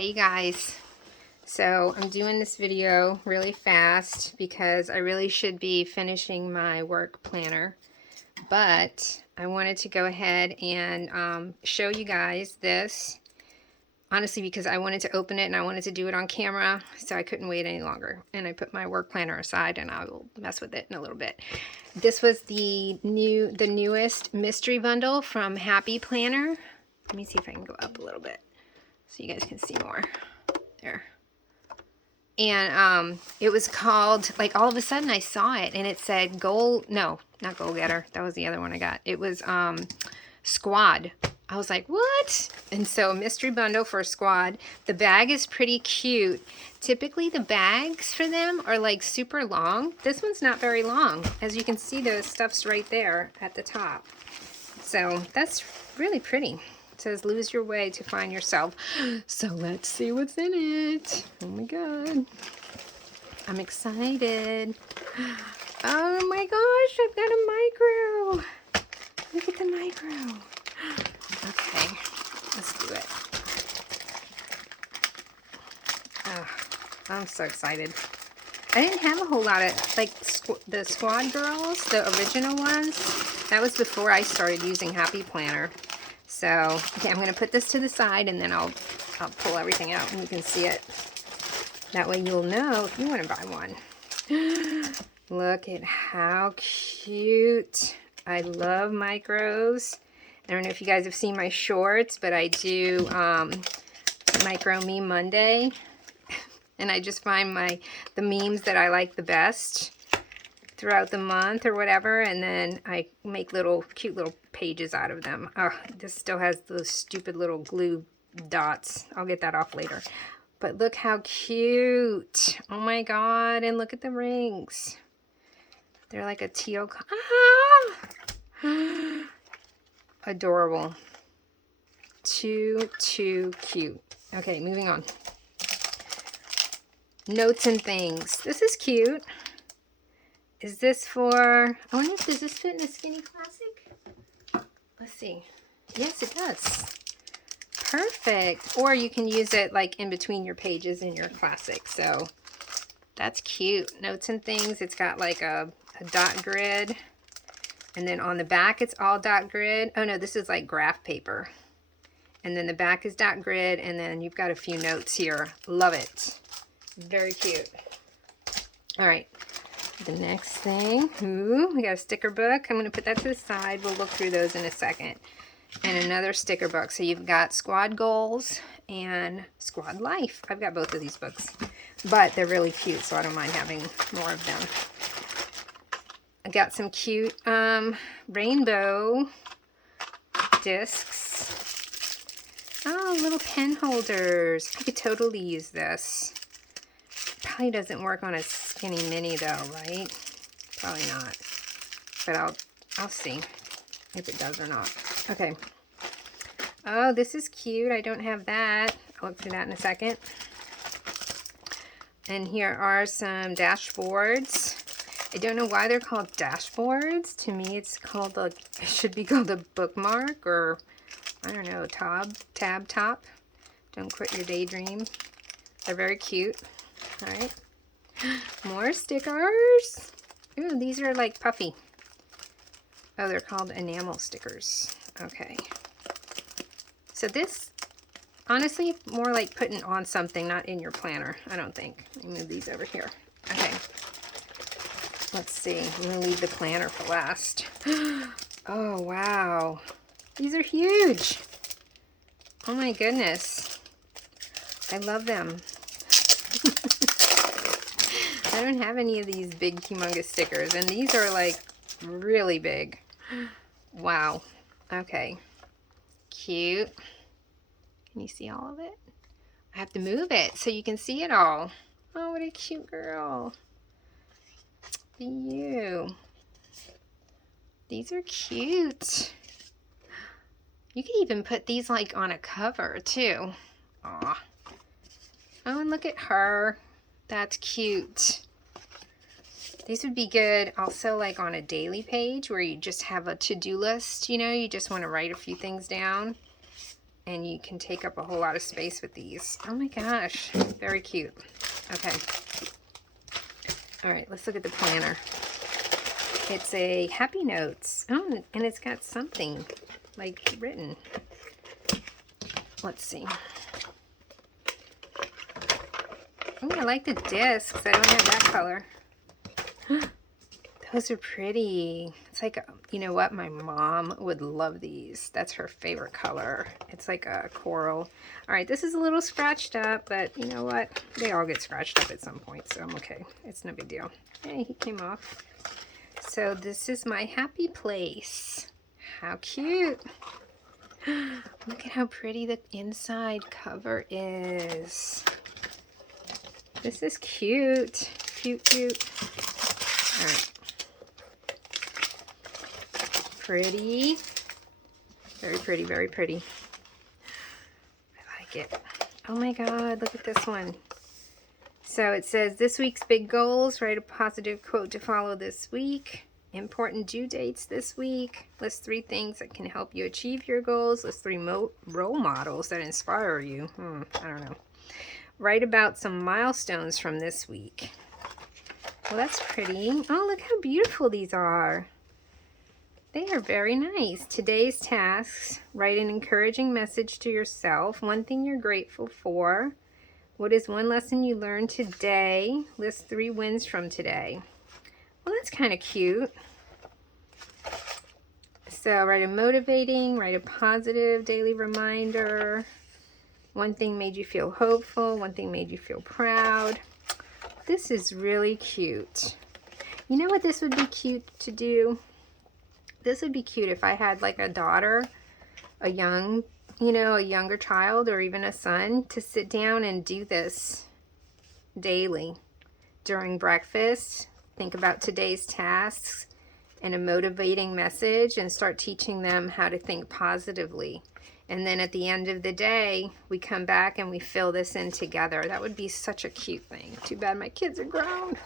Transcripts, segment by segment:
Hey guys, so I'm doing this video really fast because I really should be finishing my work planner, but I wanted to go ahead and show you guys this, honestly, because I wanted to open it and I wanted to do it on camera, so I couldn't wait any longer. And I put my work planner aside and I will mess with it in a little bit. This was the newest mystery bundle from Happy Planner. Let me see if I can go up a little bit so you guys can see more. There. And it was called, like, all of a sudden I saw it and it said no, not Goal Getter. That was the other one I got. It was Squad. I was like, what? And so mystery bundle for Squad. The bag is pretty cute. Typically the bags for them are like super long. This one's not very long. As you can see, the stuff's right there at the top. So that's really pretty. It says lose your way to find yourself. So let's see what's in it. Oh my god, I'm excited. Oh my gosh, I've got a micro. Look at the micro. Okay, let's do it. Oh, I'm so excited. I didn't have a whole lot of, like, the Squad Girls, the original ones. That was before I started using Happy Planner. So, okay, I'm going to put this to the side and then I'll pull everything out and you can see it. That way you'll know if you want to buy one. Look at how cute. I love micros. I don't know if you guys have seen my shorts, but I do Micro Me Monday. And I just find the memes that I like the best throughout the month or whatever, and then I make cute little pages out of them. Oh, this still has those stupid little glue dots. I'll get that off later. But look how cute. Oh my god, and look at the rings. They're like a teal. Ah! Adorable. Too cute. Okay, moving on. Notes and things. This is cute. Is this for, I wonder if, does this fit in a skinny classic? Let's see. Yes, it does. Perfect. Or you can use it like in between your pages in your classic. So that's cute. Notes and things. It's got like a dot grid. And then on the back, it's all dot grid. Oh no, this is like graph paper. And then the back is dot grid. And then you've got a few notes here. Love it. Very cute. All right. The next thing, we got a sticker book. I'm going to put that to the side. We'll look through those in a second. And another sticker book. So you've got Squad Goals and Squad Life. I've got both of these books, but they're really cute, so I don't mind having more of them. I got some cute rainbow discs. Oh, little pen holders. I could totally use this. Probably doesn't work on a skinny mini though, right? Probably not. But I'll see if it does or not. Okay. Oh, this is cute. I don't have that. I'll look through that in a second. And here are some dashboards. I don't know why they're called dashboards. To me, it should be called a bookmark, or I don't know, tab top. Don't quit your daydream. They're very cute. All right, more stickers. Ooh, these are like puffy. Oh, they're called enamel stickers. Okay. So this, honestly, more like putting on something, not in your planner, I don't think. Let me move these over here. Okay. Let's see. I'm going to leave the planner for last. Oh, wow. These are huge. Oh, my goodness. I love them. I don't have any of these big humongous stickers, and these are like really big. Wow. Okay. Cute. Can you see all of it? I have to move it so you can see it all. Oh, what a cute girl. You. These are cute. You could even put these like on a cover too. Aw. Oh, and look at her. That's cute. These would be good also like on a daily page where you just have a to-do list, you know, you just want to write a few things down and you can take up a whole lot of space with these. Oh my gosh, very cute. Okay. All right, let's look at the planner. It's a Happy Notes. Oh, and it's got something like written. Let's see. Oh, I like the discs. I don't have that color. Those are pretty. It's like, you know what? My mom would love these. That's her favorite color. It's like a coral. All right, this is a little scratched up, but you know what? They all get scratched up at some point, so I'm okay. It's no big deal. Hey, he came off. So this is my happy place. How cute. Look at how pretty the inside cover is. This is cute. Cute, cute. All right. Pretty. Very pretty, very pretty. I like it. Oh my God, look at this one. So it says, this week's big goals, write a positive quote to follow this week. Important due dates this week. List 3 things that can help you achieve your goals. List 3 role models that inspire you. I don't know. Write about some milestones from this week. Well, that's pretty. Oh, look how beautiful these are. They are very nice. Today's tasks. Write an encouraging message to yourself. 1 thing you're grateful for. What is 1 lesson you learned today? List 3 wins from today. Well, that's kind of cute. So write a motivating, write a positive daily reminder. 1 thing made you feel hopeful. 1 thing made you feel proud. This is really cute. You know what this would be cute to do? This would be cute if I had like a daughter, a younger child, or even a son, to sit down and do this daily during breakfast. Think about today's tasks and a motivating message and start teaching them how to think positively. And then at the end of the day, we come back and we fill this in together. That would be such a cute thing. Too bad my kids are grown.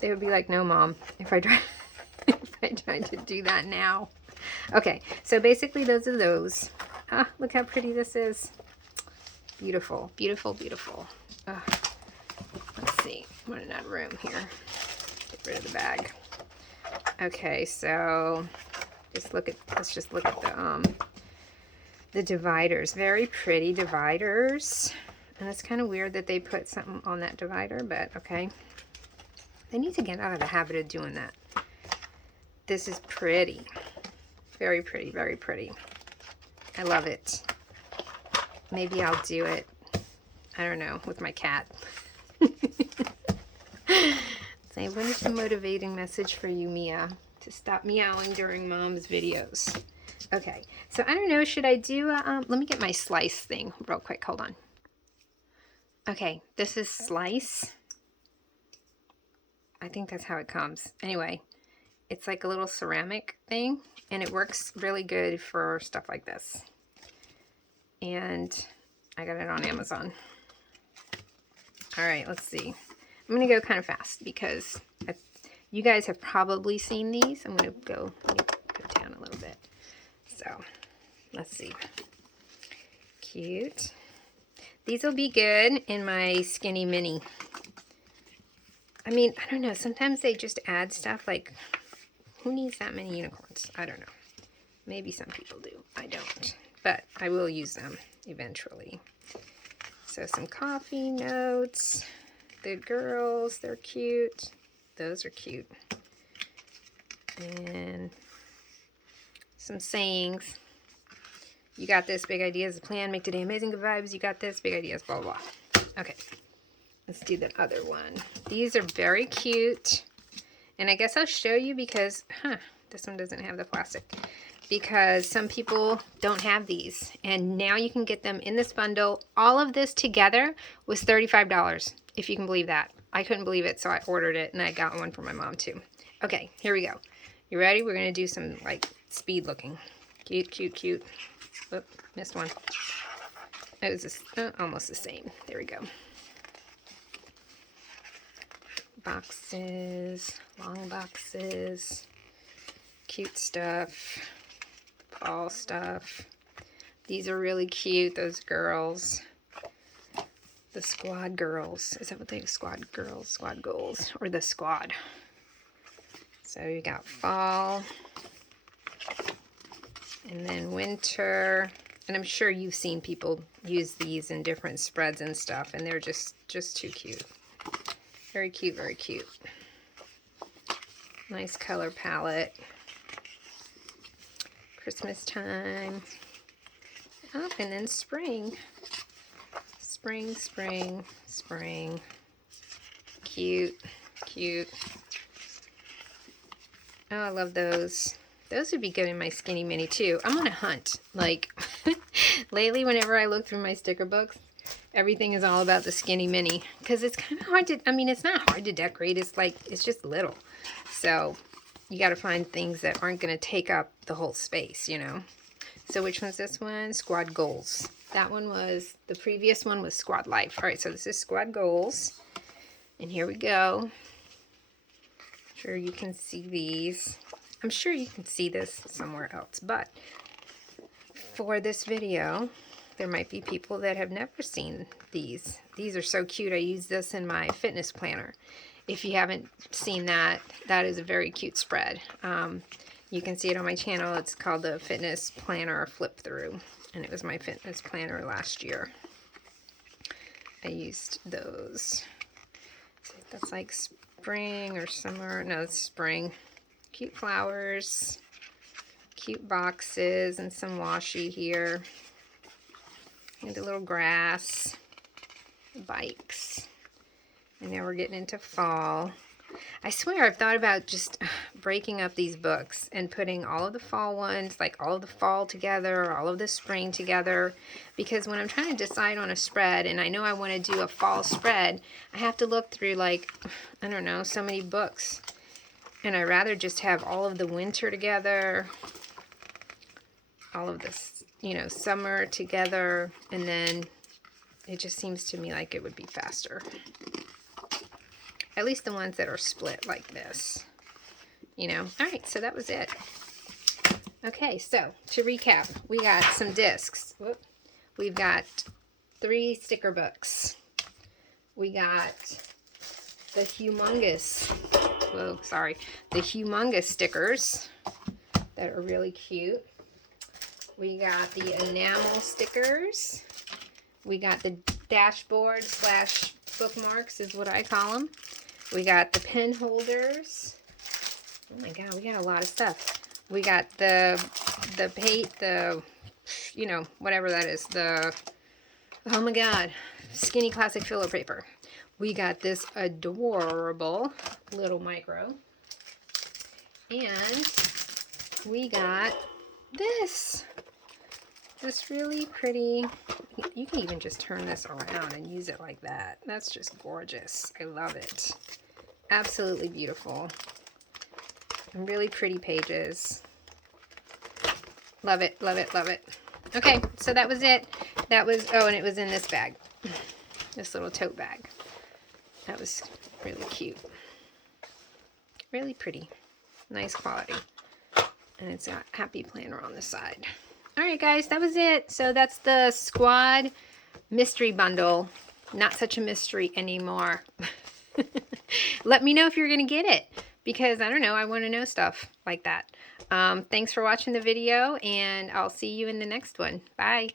They would be like, no, Mom, if I tried to do that now. Okay, so basically those are those. Ah, look how pretty this is. Beautiful, beautiful, beautiful. Let's see, I'm running out of room here. Get rid of the bag. Okay, so let's just look at the dividers. Very pretty dividers. And it's kind of weird that they put something on that divider, but okay. They need to get out of the habit of doing that. This is pretty. Very pretty, very pretty. I love it. Maybe I'll do it, I don't know, with my cat. Say, what is the motivating message for you, Mia? To stop meowing during Mom's videos. Okay, so I don't know, should I do, let me get my slice thing real quick, hold on. Okay, this is slice. I think that's how it comes. Anyway, it's like a little ceramic thing, and it works really good for stuff like this. And I got it on Amazon. All right, let's see. I'm going to go kind of fast because you guys have probably seen these. I'm going to go down a little bit. So, let's see. Cute. These will be good in my skinny mini. I mean, I don't know. Sometimes they just add stuff like, who needs that many unicorns? I don't know. Maybe some people do. I don't. But I will use them eventually. So some coffee notes. The girls, they're cute. Those are cute. And some sayings. You got this. Big ideas. Plan. Make today amazing. Good vibes. You got this. Big ideas. Blah, blah, blah. Okay. Let's do the other one. These are very cute. And I guess I'll show you because, this one doesn't have the plastic. Because some people don't have these. And now you can get them in this bundle. All of this together was $35, if you can believe that. I couldn't believe it, so I ordered it, and I got one for my mom, too. Okay, here we go. You ready? We're going to do some, like, speed looking. Cute, cute, cute. Oop, missed one. It was just, almost the same. There we go. Boxes, long boxes, cute stuff, fall stuff. These are really cute, those girls. The squad girls. Is that what they squad girls? Squad goals. Or the squad. So you got fall. And then winter. And I'm sure you've seen people use these in different spreads and stuff. And they're just too cute. Very cute, very cute. Nice color palette. Christmas time. Oh, and then spring. Spring, spring, spring. Cute, cute. Oh, I love those. Those would be good in my skinny mini too. I'm on a hunt. Like, lately whenever I look through my sticker books, everything is all about the skinny mini. Because it's kind of hard to, I mean, it's not hard to decorate. It's like, it's just little. So, you got to find things that aren't going to take up the whole space, you know. So, which one's this one? Squad Goals. That one was, the previous one was Squad Life. Alright, so this is Squad Goals. And here we go. Sure you can see these. I'm sure you can see this somewhere else, but for this video, there might be people that have never seen these. These are so cute. I use this in my fitness planner. If you haven't seen that, that is a very cute spread. You can see it on my channel. It's called the Fitness Planner Flip Through. And it was my fitness planner last year. I used those. So that's like spring or summer. No, it's spring. Cute flowers. Cute boxes and some washi here. And a little grass. Bikes. And now we're getting into fall. I swear I've thought about just breaking up these books and putting all of the fall ones, like all of the fall together, all of the spring together, because when I'm trying to decide on a spread and I know I want to do a fall spread, I have to look through like, I don't know, so many books. And I'd rather just have all of the winter together, all of this, you know, summer together, and then it just seems to me like it would be faster. At least the ones that are split like this, you know. All right, so that was it. Okay, so to recap, we got some discs. Whoop. We've got 3 sticker books. We got the humongous, the humongous stickers that are really cute. We got the enamel stickers. We got the dashboard / bookmarks is what I call them. We got the pen holders. Oh my god, we got a lot of stuff. We got the you know, whatever that is. Oh my god, skinny classic filler paper. We got this adorable little micro. And we got this really pretty, you can even just turn this around and use it like that. That's just gorgeous. I love it. Absolutely beautiful. And really pretty pages. Love it, love it, love it. Okay, so that was it. That was, oh, and it was in this bag. This little tote bag. That was really cute. Really pretty. Nice quality. And it's a happy planner on the side. Alright guys, that was it. So that's the Squad Mystery Bundle. Not such a mystery anymore. Let me know if you're going to get it. Because, I don't know, I want to know stuff like that. Thanks for watching the video, and I'll see you in the next one. Bye.